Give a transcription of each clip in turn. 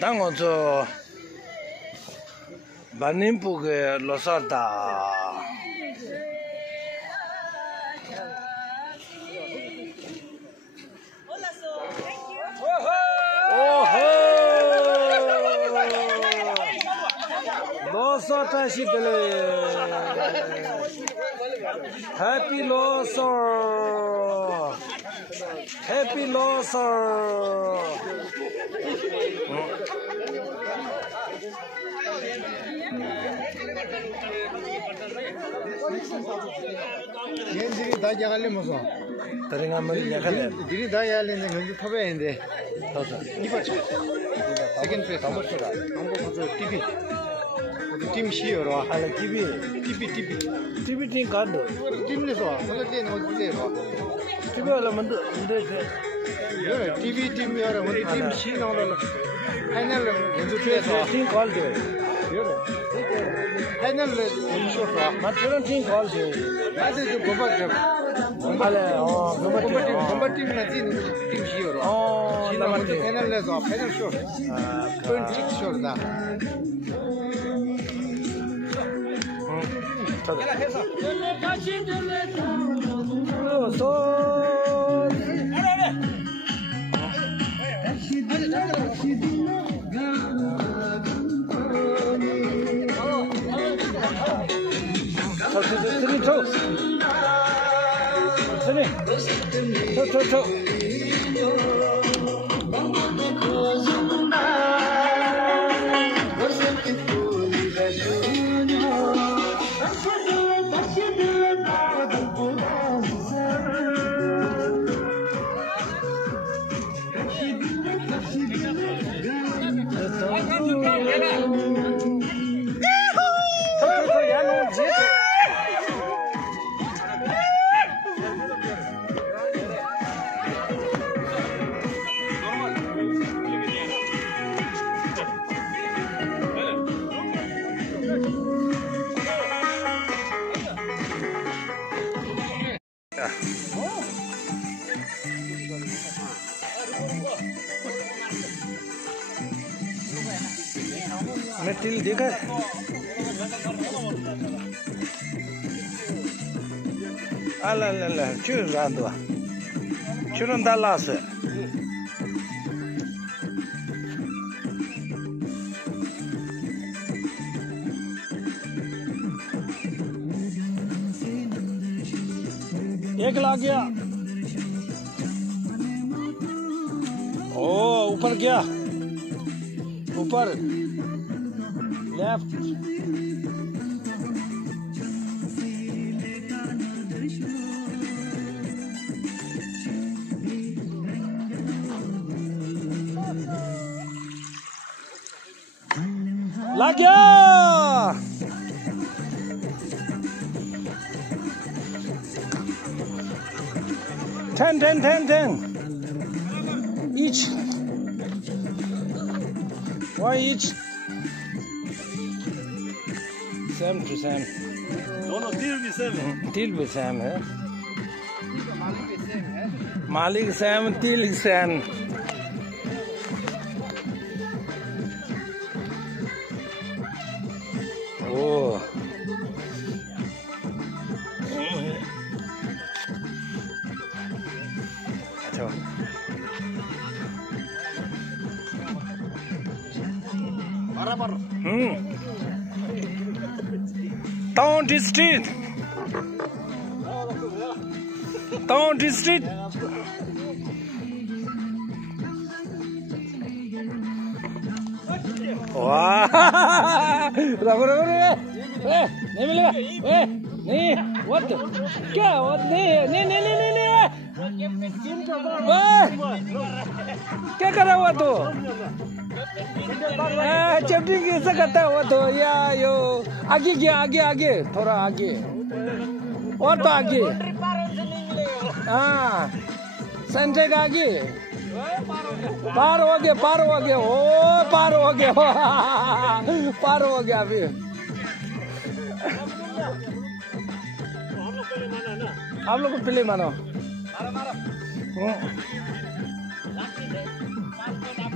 当我做万年布的罗萨达。哦吼！罗萨达是的嘞 ，Happy 罗萨 ，Happy 罗萨。 Diri dah jaga le musuh. Tadi ngambil jaga le. Diri dah jaga le ngambil apa ende? Second place. Kamu TV. Tim sih orang. Ada TV. TV ting kado. Tim le so. Mana dia nak TV so. TV ala mandu. TV tim orang. Mana tim sih nak orang. Final ngambil TV so. Ting call dia. Final ngambil so. Macam ting call dia. Ada tu gobat jam. Ada. Oh, gobat tim nanti tim sih orang. Oh, nama tu final le so. Final show. 26 show dah. मैं till देखा अला ला ला चुर रांदवा चुरन दाला से एक लाग गया ओ ऊपर गया ऊपर लेफ्ट लग गया 10 each why each same to same दोनों तिल भी सेम तिल भी सेम है है मालिक सेम तिल सेम ओ अच्छा बराबर Town district. Wah, ragu नहीं मिलेगा, नहीं, what? क्या? What? नहीं, क्या कर रहा हुआ तो? चपटी कैसे करता हुआ तो या यो आगे गया आगे थोड़ा आगे और तो आगे हाँ सेंटर आगे पार हो गया ओ पार हो गया अभी आप लोग को पहले मानो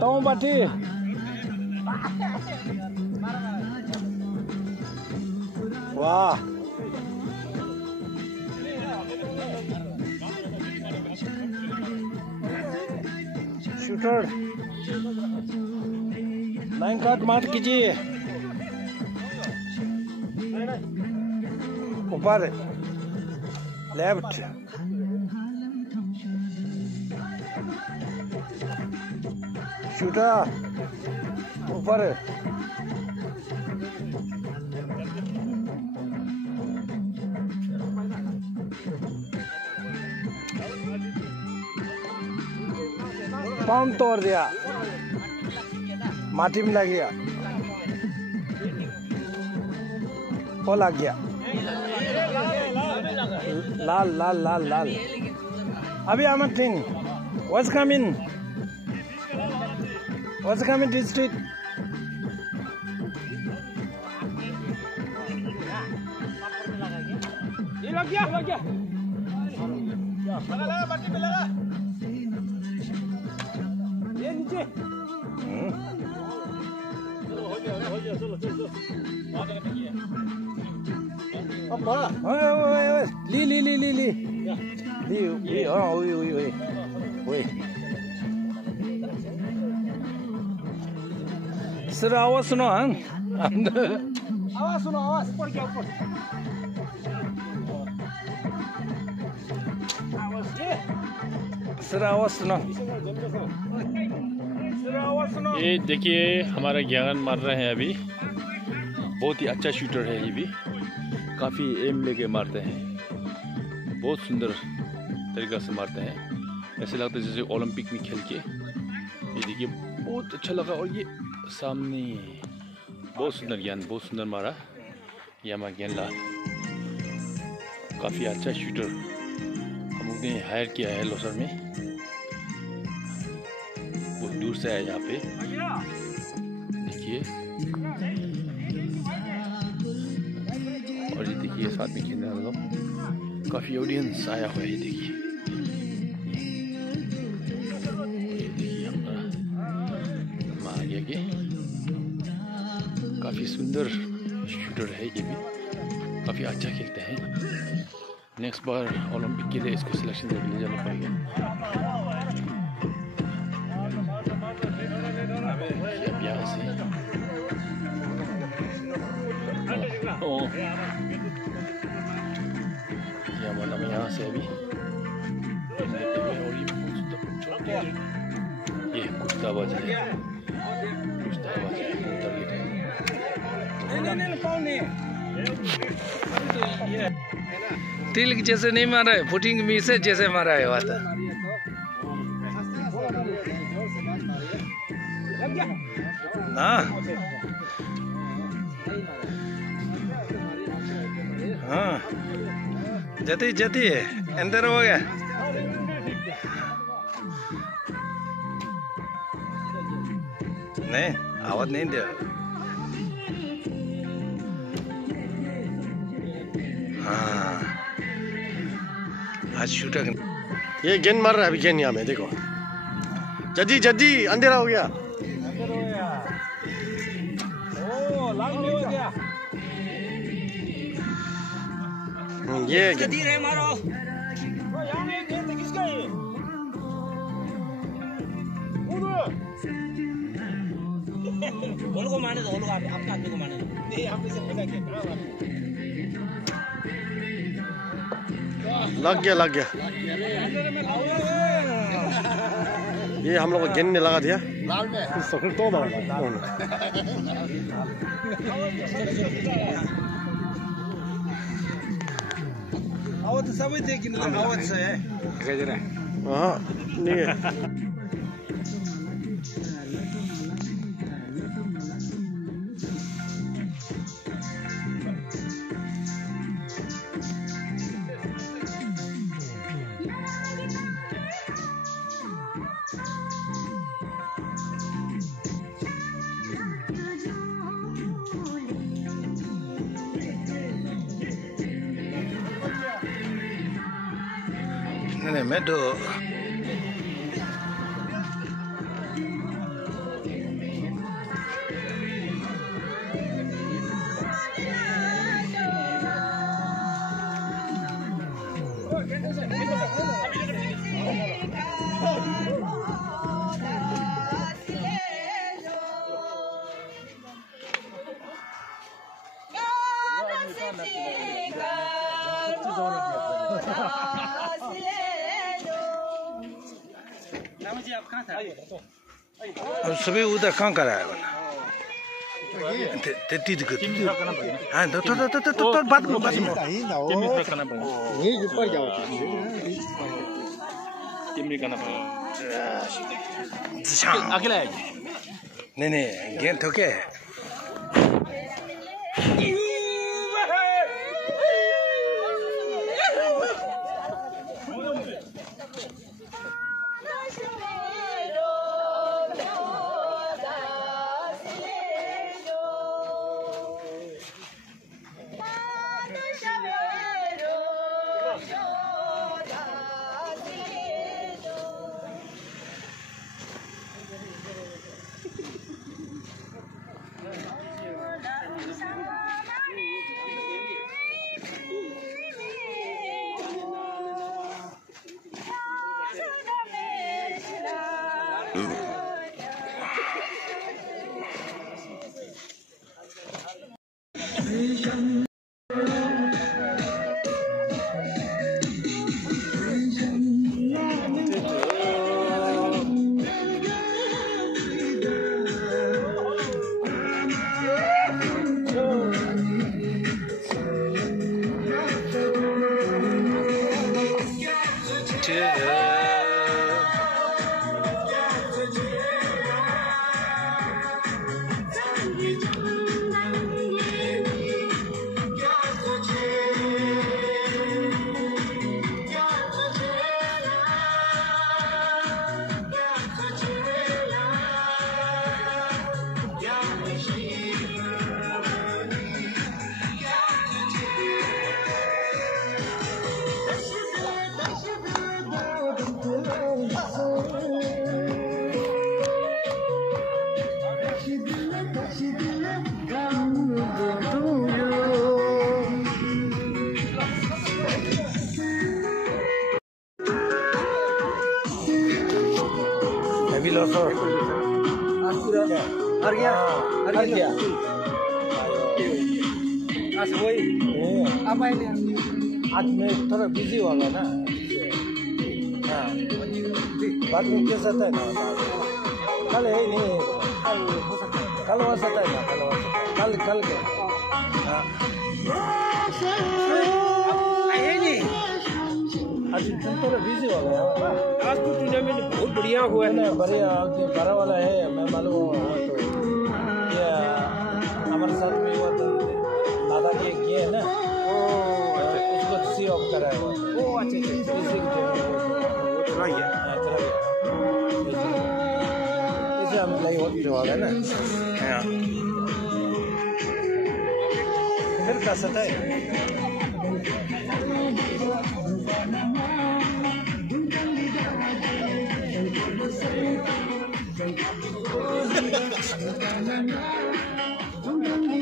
तो बाटी वाह शूटर लाइन कट मत कीजिए ऊपर लेफ्ट शूटर ऊपर पंप तोड़ दिया माटी में लग गया वो लग गया लाल लाल लाल लाल अभी Ahmad Singh what's coming district ये लग गया लगा माटी में लगा ये नीचे हो गया चलो अब्बा ओए ली ओए सर आवाज सुनो आवाज ऊपर क्या ऊपर सर आवाज सुनो ये देखिए हमारा ज्ञान मार रहे हैं अभी। बहुत ही अच्छा शूटर है ये भी, काफ़ी एम लेके मारते हैं, बहुत सुंदर तरीका से मारते हैं, ऐसे लगता है जैसे ओलंपिक में खेल के। ये देखिए बहुत अच्छा लगा। और ये सामने बहुत सुंदर ज्ञान, बहुत सुंदर मारा यामा ज्ञानलाल, काफ़ी अच्छा शूटर हम लोग ने हायर किया है लोसर में, बहुत दूर से आया यहाँ पे। देखिए और ये देखिए साथ में खेलने वाले लोग, काफ़ी ऑडियंस आया हुआ है। ये देखिए हम आगे आगे, काफ़ी सुंदर शूटर है ये भी, काफ़ी अच्छा खेलते हैं। नेक्स्ट बार ओलंपिक के लिए इसको सिलेक्शन के लिए जाना पड़ेगा। यहाँ से यहाँ से अभी ये कुश्ताबाज है, तिल जैसे नहीं मारा है, फुटिंग में से जैसे मारा है वाता। हाँ जती है अंदर हो गया। नहीं आवाज नहीं दे। हाँ आज शूटर ये गेंद मार रहा है अभी, गेंद यहाँ में देखो। जद्दी अंधेरा हो गया। ओ लाल हो गया। ये जल्दी रे मारो। यहाँ में गेंद किसका है? उनको मारने दो, उनको आपका आदमी को मारने दो। नहीं आपने से पता क्या लग गया। ये हम लोग को गेंद ने लगा दिया लाल में। तो आवाज सबै थियो किन आवाज छ है गजरा। हाँ नहीं है। नहीं मैं तो अब सबै उता कहाँ करायो भने त्यति हाँ तो बात करो बात करो वहीं ऊपर जाओ तिमी करना पड़ेगा अकेला है नहीं गेम तो क्या है आज मैं थोड़ा बिजी हो गया ना हाँ बाद में कैसा था ना कल है नहीं कल हो सकता है ना कल के हाँ आज थोड़ा बिजी हो गया आज तो टूर्नामेंट बहुत बढ़िया हुआ है ना बढ़िया बारह वाला है मैं मालूम तो ये हमारे साथ में हुआ तो दादा के किए है ना उसको सी ऑफ कराया हुआ ओ अच्छा चला गया इसे हम लाइव होते वाला है ना हाँ फिर कैसा था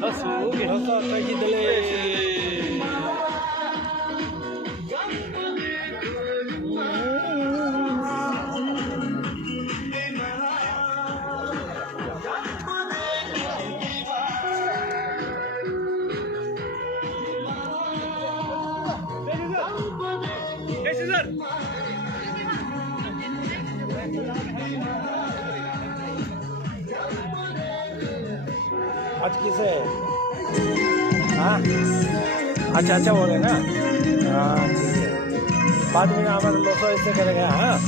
Asuk, hasa kaji dale. आज किसे हाँ अच्छा हो गया ना हाँ ठीक है बाद में हमारे लोग ऐसे करेंगे हाँ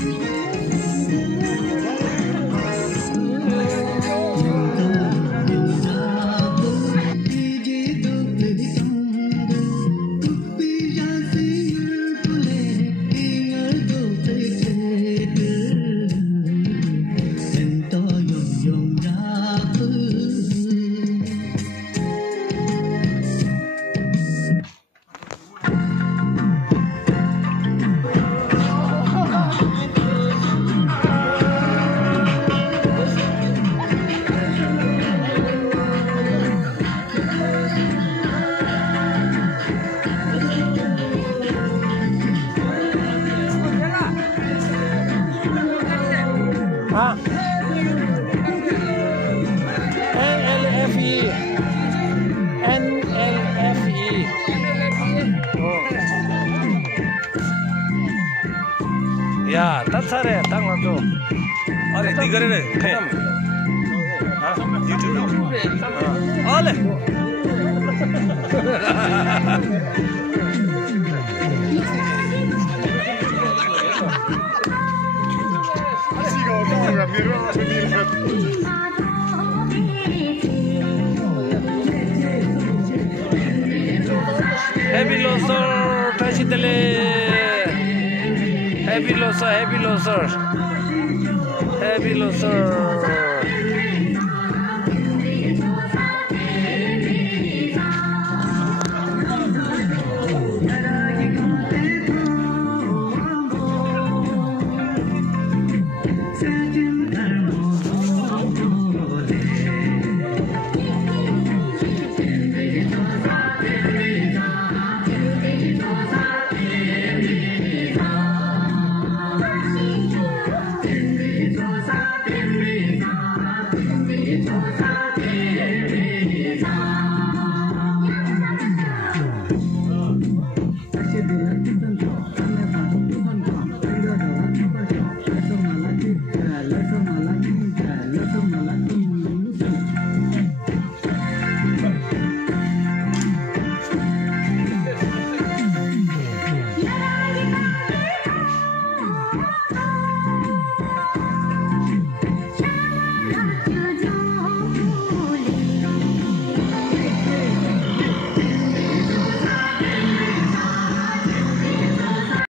हाँ NLFE 야, 따뜻하래. 딱 놔줘. अरे ती गरेर अले Happy Loser, Tashitele. Happy Loser, Happy Loser, Happy Loser. Sa